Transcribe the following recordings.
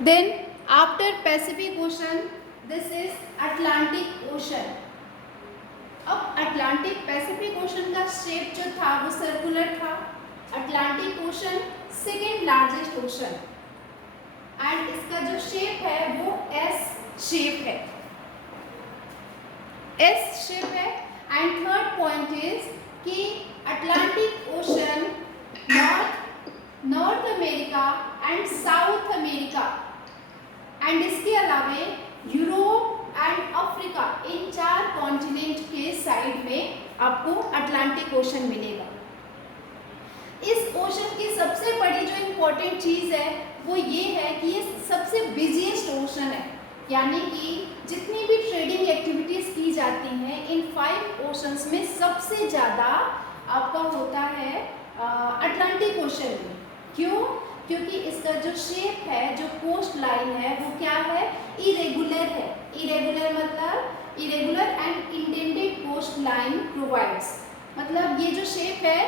Then after Pacific Ocean, this is Atlantic Ocean. अब Atlantic Pacific ocean का shape जो था वो सर्कुलर था. Atlantic ocean second largest ocean and इसका जो शेप है वो एस शेप है. एस शेप है. एंड थर्ड पॉइंट इज कि Atlantic ocean north America and south America and इसके अलावा Europe and Africa, in 4 continent के साइड में आपको अटलांटिक ओशन मिलेगा. इस ओशन की सबसे बड़ी जो इम्पोर्टेंट चीज़ है वो ये है कि ये सबसे बिजीएस्ट ओशन है. यानी कि जितनी भी ट्रेडिंग एक्टिविटीज़ की जाती हैं इन 5 ओशंस में सबसे ज़्यादा आपका होता है अटलांटिक ओशन में. क्यों? क्योंकि इसका जो शेप है, जो कोस्ट लाइन है वो क्या है, इरेगुलर है. इरेगुलर मतलब irregular and indented coastline provides. मतलब ये जो शेप है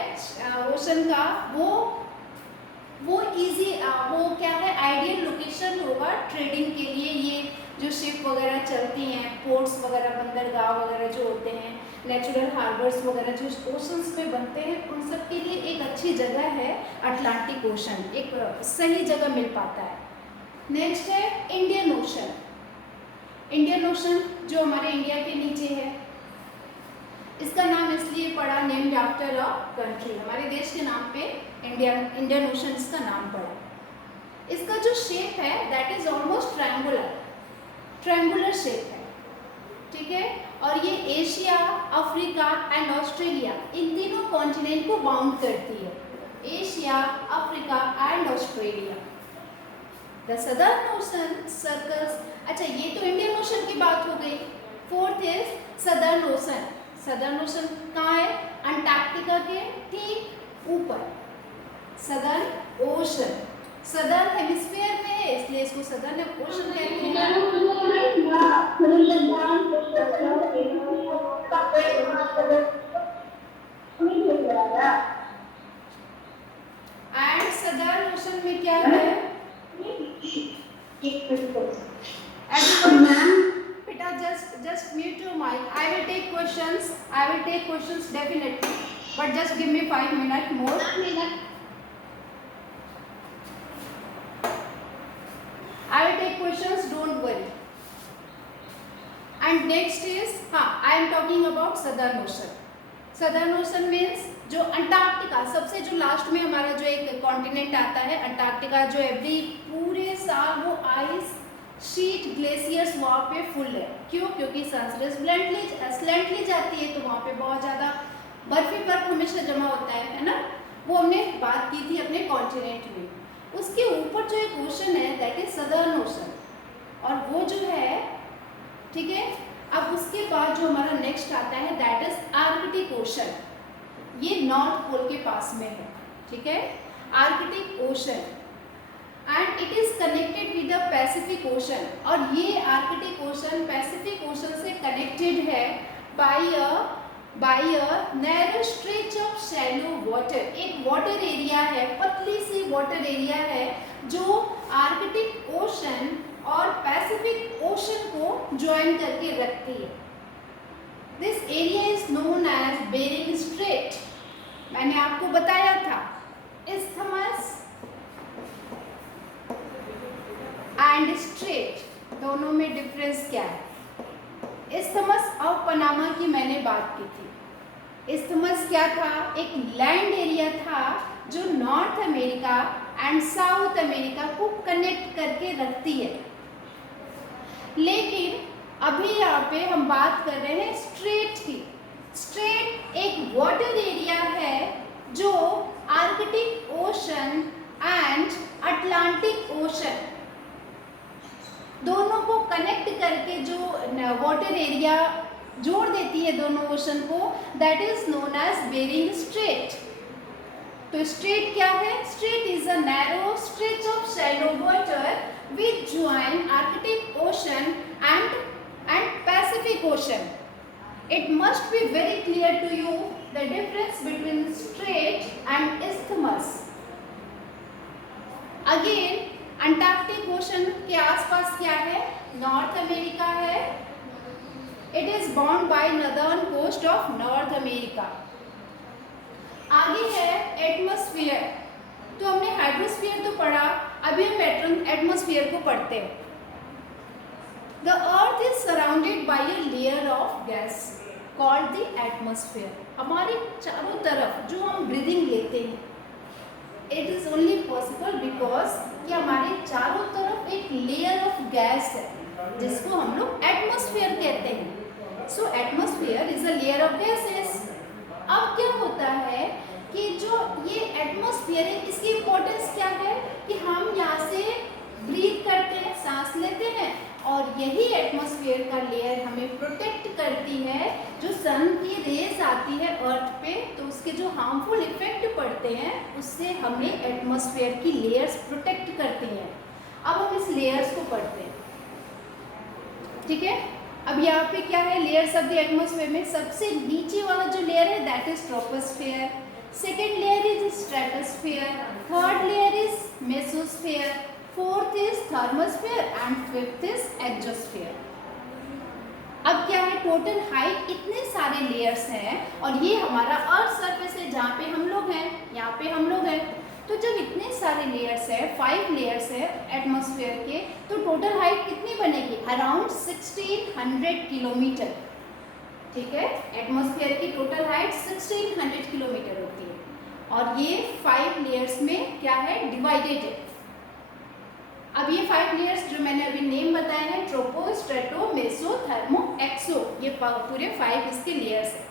ओशन का वो इजी वो क्या है, आइडियल लोकेशन होगा ट्रेडिंग के लिए. ये जो शिप वगैरह चलती हैं, पोर्ट्स वगैरह, बंदरगाह वगैरह जो होते हैं, नेचुरल हार्बर्स वगैरह जो ओशंस में बनते हैं, उन सब के लिए एक अच्छी जगह है अटलांटिक ओशन. एक सही जगह मिल पाता है. नेक्स्ट है इंडियन ओशन. इंडियन ओशन जो हमारे इंडिया के नीचे है, इसका नाम इसलिए पड़ा नेम्ड आफ्टर अ कंट्री. हमारे देश के नाम पे इंडियन ओशन इसका नाम पड़ा. इसका जो शेप है that is almost triangular shape है. ठीक है. और ये एशिया, अफ्रीका एंड ऑस्ट्रेलिया, इन तीनों कॉन्टिनेंट को बाउंड करती है. Asia, Africa and Australia. The southern ocean circles. अच्छा, ये तो इंडियन ओशन की बात हो गई. Fourth is southern ocean. Southern ocean कहाँ है? अंटार्कटिका के ठीक ऊपर. सदर्न ओशन सदर्न हेमिस्फीयर में है, इसलिए इसको सदर्न ओशन कहते हैं. एंड सदर्न ओशन में क्या है? Pita, just mute your mic. I will take questions definitely, but just give me 5 minutes more. I will take questions, don't worry. And next is, I am talking about Southern Ocean. Southern Ocean means जो Antarctica, सबसे जो last में हमारा जो एक continent आता है Antarctica, जो एवरी पूरे साल वो आइस शीट ग्लेशियर्स वहाँ पे फुल है. क्यों? क्योंकि सनराइज स्लैंटली जाती है, तो वहाँ पे बहुत ज़्यादा बर्फ हमेशा जमा होता है ना. वो हमने बात की थी अपने कॉन्टिनेंट में. उसके ऊपर जो एक ओशन है दैट इज सदर्न ओशन, और वो जो है, ठीक है. अब उसके बाद जो हमारा नेक्स्ट आता है दैट इज आर्कटिक ओशन. ये नॉर्थ पोल के पास में है. ठीक है. Arctic ocean and it is connected with the Pacific ocean. और ये आर्कटिक ओशन पैसिफिक ओशन से कनेक्टेड है by a narrow stretch of shallow water. एक वाटर एरिया है, पतली सी वाटर एरिया है जो आर्कटिक ओशन और पैसिफिक ओशन को ज्वाइन करके रखती है. This area is known as Bering straight. मैंने आपको बताया था इस्थमस एंड स्ट्रेट दोनों में डिफरेंस क्या है. इस्थमस ऑफ पनामा की मैंने बात की थी. इस्थमस क्या था? एक लैंड एरिया था जो north America and south America को कनेक्ट करके रखती है. लेकिन अभी यहाँ पे हम बात कर रहे हैं स्ट्रेट की. स्ट्रेट एक वाटर एरिया है जो Arctic ocean and Atlantic ocean दोनों को कनेक्ट करके जो वाटर एरिया जोड़ देती है दोनों ओशन को, that is known as Bering strait. तो स्ट्रेट क्या है? Strait is a narrow stretch of shallow water which join Arctic Ocean and Pacific Ocean. It must be very clear to you the difference between strait and isthmus. Again, Antarctic ocean के आसपास क्या है? North America है। It is bound by northern coast of North America. आगे है atmosphere. तो हमने hydrosphere तो पढ़ा, अभी हम एटमॉस्फेयर को पढ़ते हैं। The earth is surrounded by a layer of gas called the atmosphere. हमारे चारों तरफ जो हम ब्रीदिंग लेते हैं, it is only possible because कि हमारे चारों तरफ एक लेयर ऑफ गैस है जिसको हम लोग एटमॉस्फेयर कहते हैं। So atmosphere is a layer of gases. अब क्या होता है कि जो ये एटमॉस्फेयर है, इसकी इम्पोर्टेंस क्या है कि हम यहाँ से ब्रीथ करते हैं, सांस लेते हैं, और यही एटमॉस्फेयर का लेयर हमें प्रोटेक्ट करती है। जो सन की रेज आती है अर्थ पे, तो उसके जो हार्मफुल इफेक्ट पड़ते हैं उससे हमें एटमॉस्फेयर की लेयर्स प्रोटेक्ट करती हैं। अब हम इस लेयर्स को पढ़ते हैं, ठीक है। अब यहाँ पे क्या है, लेयर्स ऑफ द एटमॉस्फेयर में सबसे नीचे वाला जो लेयर है that is troposphere, second layer is stratosphere, third layer is mesosphere, fourth is thermosphere and fifth is exosphere. अब क्या है, टोटल हाइट इतने सारे लेयर्स हैं, और ये हमारा अर्थ सरफेस है जहाँ पे हम लोग हैं, यहाँ पे हम लोग हैं। तो जब इतने सारे लेयर्स है, 5 लेयर्स है एटमॉस्फेयर के, तो टोटल हाइट कितनी बनेगी? अराउंड 1600 किलोमीटर, ठीक है। एटमॉस्फेयर की टोटल हाइट 1600 किलोमीटर होती है, और ये 5 लेयर्स में क्या है, डिवाइडेड है। अब ये 5 लेयर्स जो मैंने अभी नेम बताए हैं, ट्रोपो, स्ट्रेटो, मेसो, थर्मो, एक्सो, ये पूरे 5 इसके लेयर्स हैं,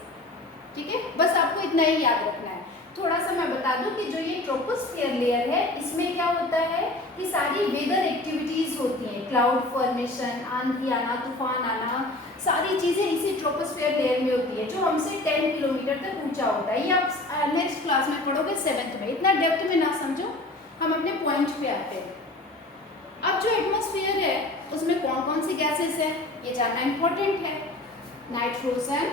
ठीक है। बस आपको इतना ही याद रखना है। थोड़ा सा मैं बता दूं कि जो ये ट्रोपोस्फेयर लेयर है, इसमें क्या होता है कि सारी वेदर एक्टिविटीज होती हैं, क्लाउड फॉर्मेशन, आंधी आना, तूफान आना, सारी चीज़ें इसी ट्रोपोस्फेयर लेयर में होती है, जो हमसे 10 किलोमीटर तक ऊंचा होता है। ये आप नेक्स्ट क्लास में पढ़ोगे 7th में, इतना डेप्थ में ना समझो, हम अपने पॉइंट पे आते हैं। अब जो एटमॉस्फेयर है उसमें कौन कौन सी गैसेस हैं ये जानना इम्पोर्टेंट है। नाइट्रोजन,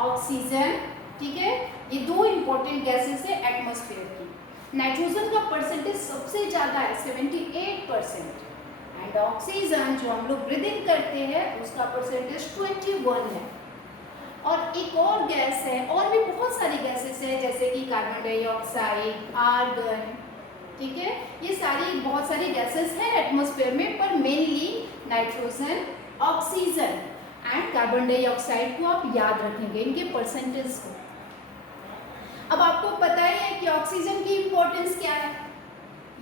ऑक्सीजन, ठीक है, ये 2 इम्पोर्टेंट गैसेस है एटमॉस्फेयर की। नाइट्रोजन का परसेंटेज सबसे ज़्यादा है 78%, एंड ऑक्सीजन जो हम लोग ब्रीदिंग करते हैं उसका परसेंटेज 21 है। और एक और गैस है, और भी बहुत सारी गैसेस हैं जैसे कि कार्बन डाइऑक्साइड, आर्गन, ठीक है, ये सारी बहुत सारी गैसेस हैं एटमॉस्फेयर में, पर mainly nitrogen, oxygen and carbon dioxide को आप याद रखेंगे, इनके परसेंटेज को। अब आपको पता है कि ऑक्सीजन की इम्पोर्टेंस क्या है,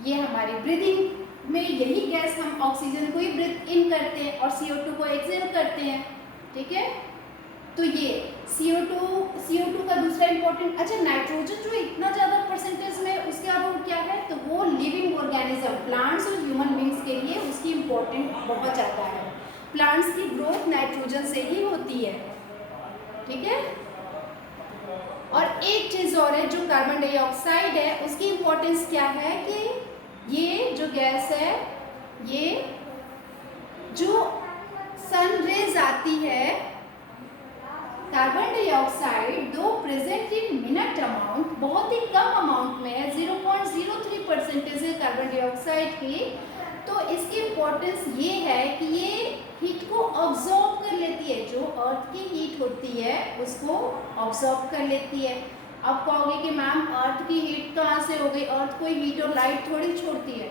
ये हमारी ब्रीदिंग में यही गैस, हम ऑक्सीजन को ही ब्रीथ इन करते हैं और CO2 को एक्सहेल करते हैं, ठीक है। तो ये CO2 का दूसरा इम्पोर्टेंट, अच्छा नाइट्रोजन जो इतना ज़्यादा परसेंटेज में, उसका रोल क्या है, तो वो लिविंग ऑर्गेनिज्म, प्लांट्स और ह्यूमन बींग्स के लिए उसकी इम्पोर्टेंट बहुत ज़्यादा है। प्लांट्स की ग्रोथ नाइट्रोजन से ही होती है, ठीक है। और एक चीज़ और है, जो कार्बन डाइऑक्साइड है उसकी इम्पोर्टेंस क्या है कि ये जो गैस है, ये जो सन रेज आती है, कार्बन डाइऑक्साइड दो प्रेजेंट इन मिनट अमाउंट, बहुत ही कम अमाउंट में है, 0.03% है कार्बन डाइऑक्साइड की, तो इसकी इम्पोर्टेंस ये है कि ये हीट को ऑब्जॉर्ब कर लेती है, जो अर्थ की हीट होती है उसको ऑब्जॉर्ब कर लेती है। अब कहोगे कि मैम अर्थ की हीट कहाँ से हो गई, अर्थ कोई हीट और लाइट थोड़ी छोड़ती है,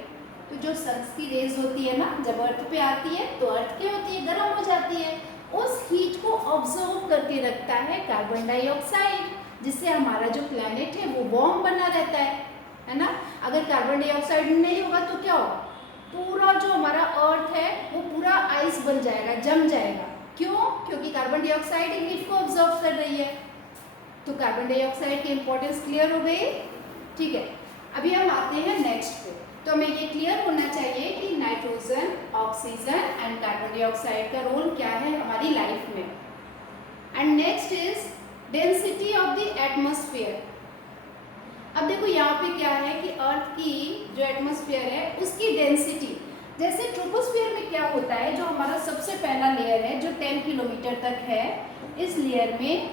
तो जो सन की रेज होती है ना, जब अर्थ पे आती है तो अर्थ क्या होती है, गर्म हो जाती है, उस हीट को ऑब्जॉर्ब करके रखता है कार्बन डाइऑक्साइड, जिससे हमारा जो प्लैनेट है वो वार्म बना रहता है ना। अगर कार्बन डाइऑक्साइड नहीं होगा तो क्या होगा, पूरा जो हमारा अर्थ है वो पूरा आइस बन जाएगा, जम जाएगा। क्यों? क्योंकि कार्बन डाइऑक्साइड हीट को ऑब्जॉर्ब कर रही है। तो कार्बन डाइऑक्साइड की इंपॉर्टेंस क्लियर हो गई, ठीक है। अभी हम आते हैं नेक्स्ट पे, तो हमें ये क्लियर होना चाहिए कि nitrogen, oxygen and carbon dioxide का रोल क्या है हमारी लाइफ में। And next is density of the atmosphere. अब देखो यहाँ पे क्या है कि अर्थ की जो एटमॉस्फेयर है उसकी डेंसिटी, जैसे ट्रोपोस्फेयर में क्या होता है, जो हमारा सबसे पहला लेयर है जो 10 किलोमीटर तक है, इस लेयर में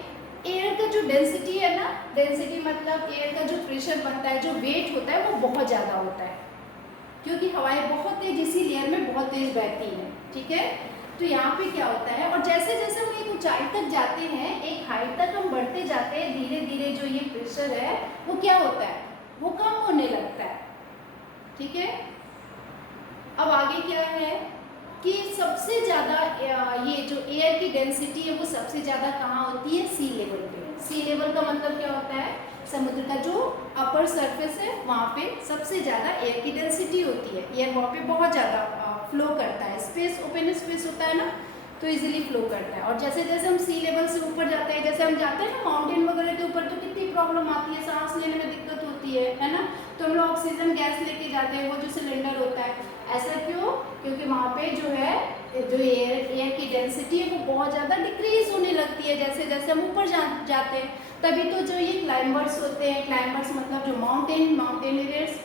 एयर का जो डेंसिटी है ना, डेंसिटी मतलब एयर का जो प्रेशर बनता है, जो वेट होता है वो बहुत ज़्यादा होता है, क्योंकि हवाएं बहुत तेज इसी लेयर में बहुत तेज बहती हैं, ठीक है। तो यहाँ पे क्या होता है, और जैसे जैसे हम एक ऊंचाई तक जाते हैं, एक हाइट तक हम बढ़ते जाते हैं, धीरे धीरे जो ये प्रेशर है वो क्या होता है, वो कम होने लगता है, ठीक है। अब आगे क्या है कि सबसे ज़्यादा ये जो एयर की डेंसिटी है वो सबसे ज़्यादा कहाँ होती है, सी लेवल पे। सी लेवल का मतलब क्या होता है, समुद्र का जो अपर सरफेस है वहाँ पे सबसे ज़्यादा एयर की डेंसिटी होती है। एयर वहाँ पे बहुत ज़्यादा फ्लो करता है, स्पेस ओपन स्पेस होता है ना, तो इजीली फ्लो करता है। और जैसे जैसे हम सी लेवल से ऊपर जाते हैं, जैसे हम जाते हैं ना माउंटेन वगैरह के ऊपर, तो कितनी प्रॉब्लम आती है, सांस लेने में दिक्कत होती है ना। तो हम लोग ऑक्सीजन गैस लेके जाते हैं, वो जो सिलेंडर होता है, ऐसा क्यों, क्योंकि वहाँ पे जो है जो एयर की डेंसिटी है वो बहुत ज़्यादा डिक्रीज होने लगती है जैसे जैसे हम ऊपर जाते हैं। तभी तो जो ये क्लाइंबर्स होते हैं, क्लाइंबर्स मतलब जो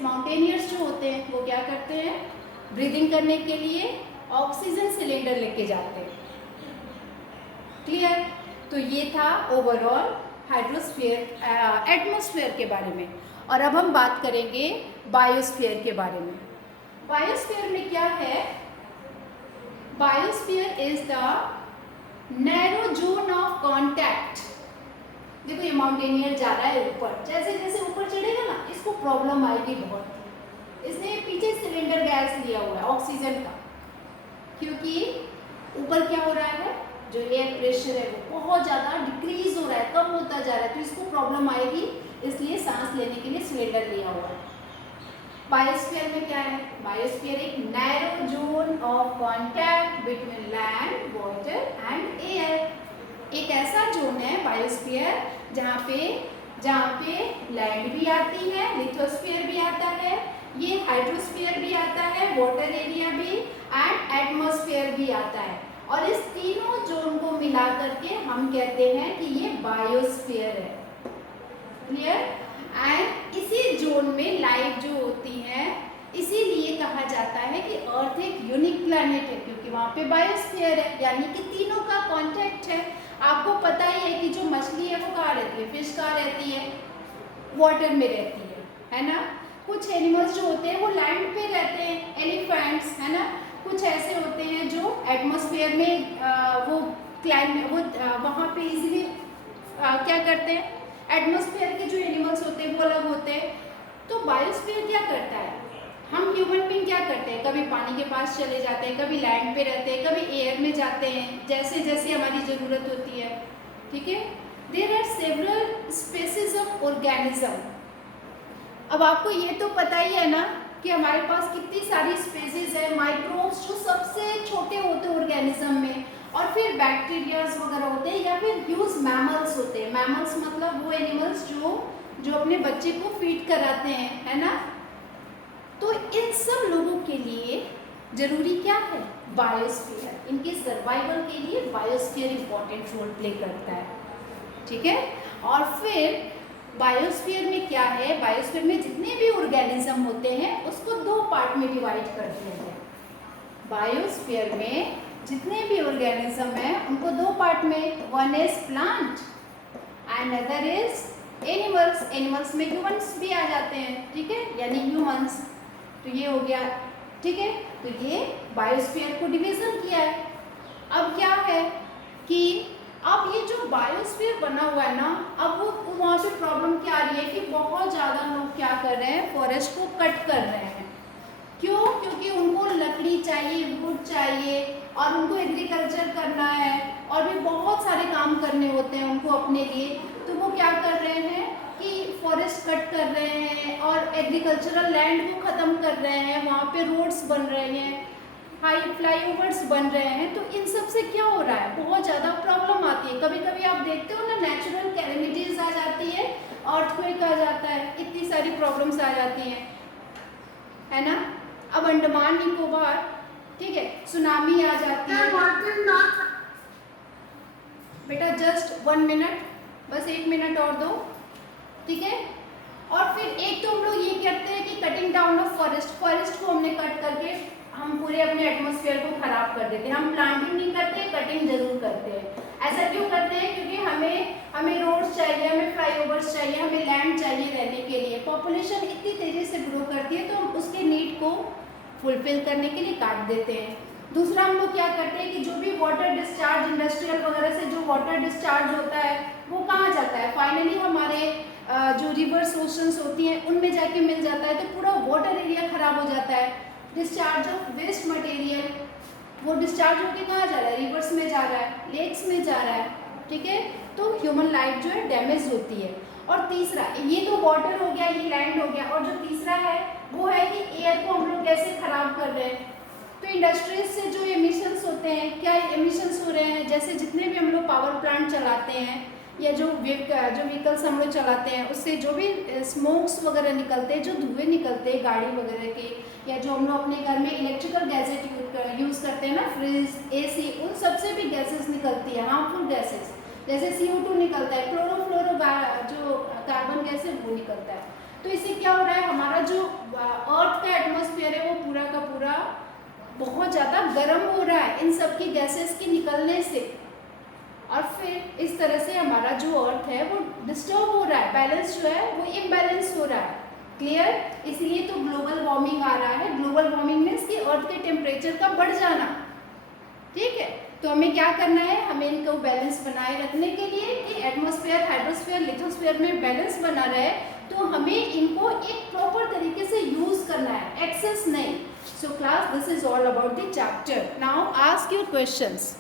माउंटेनियर्स जो होते हैं वो क्या करते हैं, ब्रीदिंग करने के लिए ऑक्सीजन सिलेंडर लेके जाते हैं। क्लियर। तो ये था ओवरऑल हाइड्रोस्फीयर एटमॉस्फेयर के बारे में। और अब हम बात करेंगे बायोस्फीयर के बारे में। बायोस्फीयर में क्या है, biosphere is the narrow zone of contact. देखो ये माउंटेनियर जा रहा है ऊपर, जैसे जैसे ऊपर चढ़ेगा ना इसको प्रॉब्लम आएगी बहुत। इसने पीछे सिलेंडर गैस लिया हुआ है ऑक्सीजन का, क्योंकि ऊपर क्या हो रहा है, जो एयर प्रेशर है वो बहुत ज़्यादा डिक्रीज हो रहा है, कम होता जा रहा है, तो इसको प्रॉब्लम आएगी, इसलिए सांस लेने के लिए सिलेंडर लिया हुआ है। बायोस्फीयर में क्या है, बायोस्फीयर एक narrow zone of contact between land, water and air. एक ऐसा जोन है बायोस्फीयर जहाँ पे लैंड भी आती है, लिथोस्फीयर भी आता है, ये हाइड्रोस्फीयर भी आता है, वाटर एरिया भी, एंड एटमॉस्फेयर भी आता है। और इस तीनों जोन को मिला करके हम कहते हैं कि ये बायोस्फीयर है। क्लियर। एंड इसी जोन में लाइफ जो होती है, इसीलिए कहा जाता है कि अर्थ एक यूनिक प्लैनेट है, क्योंकि वहाँ पे बायोस्फीयर है, यानी कि तीनों का कांटेक्ट है। आपको पता ही है कि जो मछली है वो कहाँ रहती है, फिश कहाँ रहती है, वाटर में रहती है ना। कुछ एनिमल्स जो होते हैं वो लैंड पे रहते हैं, एलिफेंट्स, है ना। कुछ ऐसे होते हैं जो एटमॉस्फेयर में वो वहाँ पे इजीली क्या करते हैं, एटमॉस्फेयर के जो एनिमल्स होते हैं वो अलग होते हैं। तो बायोस्फीयर क्या करता है, हम ह्यूमन बीइंग क्या करते हैं, कभी पानी के पास चले जाते हैं, कभी लैंड पे रहते हैं, कभी एयर में जाते हैं, जैसे जैसे हमारी ज़रूरत होती है, ठीक है। There are several species of organism. अब आपको ये तो पता ही है ना कि हमारे पास कितनी सारी स्पेसीज है, माइक्रोब्स जो सबसे छोटे होते हैं ऑर्गेनिज्म में, और फिर बैक्टीरियाज वगैरह होते हैं, या फिर ह्यूज मैमल्स होते हैं। मैमल्स मतलब वो एनिमल्स जो अपने बच्चे को फीड कराते हैं, है ना। तो इन सब लोगों के लिए जरूरी क्या है, बायोस्फीयर। इनके सर्वाइवल के लिए बायोस्फीयर इंपॉर्टेंट रोल प्ले करता है, ठीक है। और फिर बायोस्फीयर में क्या है, बायोस्फीयर में जितने भी ऑर्गेनिज्म होते हैं उसको दो पार्ट में डिवाइड कर दिया गया। बायोस्फीयर में जितने भी ऑर्गेनिज्म हैं उनको दो पार्ट में, one is plant and other is animals. Animals में ह्यूमंस भी आ जाते हैं, ठीक है, यानी ह्यूमंस। तो ये हो गया, ठीक है। तो ये बायोस्फीयर को डिवीजन किया है। अब क्या है कि अब ये जो बायोस्फीयर बना हुआ है ना, अब वो वहाँ पे प्रॉब्लम क्या आ रही है कि बहुत ज़्यादा लोग क्या कर रहे हैं, फॉरेस्ट को कट कर रहे हैं। क्यों? क्योंकि उनको लकड़ी चाहिए, वुड चाहिए, और उनको एग्रीकल्चर करना है, और भी बहुत सारे काम करने होते हैं उनको अपने लिए। तो वो क्या कर रहे हैं कि फॉरेस्ट कट कर रहे हैं और एग्रीकल्चरल लैंड को ख़त्म कर रहे हैं, वहाँ पे रोड्स बन रहे हैं, हाई फ्लाईओवर्स बन रहे हैं। तो इन सब से क्या हो रहा है, बहुत ज़्यादा प्रॉब्लम आती है। कभी कभी आप देखते हो ना, नेचुरल कैलेमिटीज़ आ जाती है, अर्थक्वेक आ जाता है, इतनी सारी प्रॉब्लम्स आ जाती हैं, है ना। अब अंडमान निकोबार, ठीक है, सुनामी आ जाती है। बेटा जस्ट 1 मिनट, बस 1 मिनट और दो, ठीक है। और फिर एक तो हम लोग ये कहते हैं कि कटिंग डाउन ऑफ फॉरेस्ट को हमने कट करके हम पूरे अपने एटमॉस्फेयर को खराब कर देते हैं। हम प्लांटिंग नहीं करते, कटिंग जरूर करते हैं। ऐसा क्यों करते हैं? क्योंकि हमें रोड्स चाहिए, हमें फ्लाईओवर्स चाहिए, हमें लैंड चाहिए रहने के लिए। पॉपुलेशन इतनी तेज़ी से ग्रो करती है तो हम उसके नीड को फुलफिल करने के लिए काट देते हैं। दूसरा हम लोग क्या करते हैं कि जो भी वाटर डिस्चार्ज इंडस्ट्रियल वगैरह से जो वाटर डिस्चार्ज होता है वो कहाँ जाता है, फाइनली हमारे जो रिवर्स ओशंस होती हैं उनमें जाके मिल जाता है, तो पूरा वाटर एरिया खराब हो जाता है। डिस्चार्ज ऑफ वेस्ट मटेरियल, वो डिस्चार्ज होकर कहाँ जा रहा है, रिवर्स में जा रहा है, लेक्स में जा रहा है, ठीक है। तो ह्यूमन लाइफ जो है डैमेज होती है। और तीसरा, ये तो वाटर हो गया, ये लैंड हो गया, और जो तीसरा है वो है कि एयर को हम लोग कैसे खराब कर रहे हैं। तो इंडस्ट्रीज से जो एमिशंस होते हैं, क्या एमिशंस हो रहे हैं, जैसे जितने भी हम लोग पावर प्लांट चलाते हैं या जो व्हीकल्स हम लोग चलाते हैं उससे जो भी स्मोक्स वगैरह निकलते हैं, जो धुएं निकलते हैं गाड़ी वगैरह के, या जो हम लोग अपने घर में इलेक्ट्रिकल गैजेट यूज़ करते हैं ना, फ्रिज, एसी, उन सबसे भी गैसेस निकलती है, हार्मफुल गैसेस, जैसे CO2 निकलता है, क्लोरोफ्लोरो जो कार्बन गैस है वो निकलता है। तो इससे क्या हो रहा है, हमारा जो अर्थ का एटमॉस्फेयर है वो पूरा का पूरा बहुत ज़्यादा गर्म हो रहा है इन सब की गैसेस के निकलने से, और फिर इस तरह से हमारा जो अर्थ है वो डिस्टर्ब हो रहा है, बैलेंस जो है वो इम्बैलेंस हो रहा है। क्लियर? इसलिए तो ग्लोबल वार्मिंग आ रहा है। ग्लोबल वार्मिंग मीन्स कि अर्थ के टेम्परेचर का बढ़ जाना, ठीक है। तो हमें क्या करना है, हमें इनको बैलेंस बनाए रखने के लिए कि एटमॉस्फेयर, हाइड्रोस्फीयर, लिथोस्फीयर में बैलेंस बना रहे, तो हमें इनको एक प्रॉपर तरीके से यूज करना है, एक्सेस नहीं। So class, this is all about the chapter. Now ask your questions.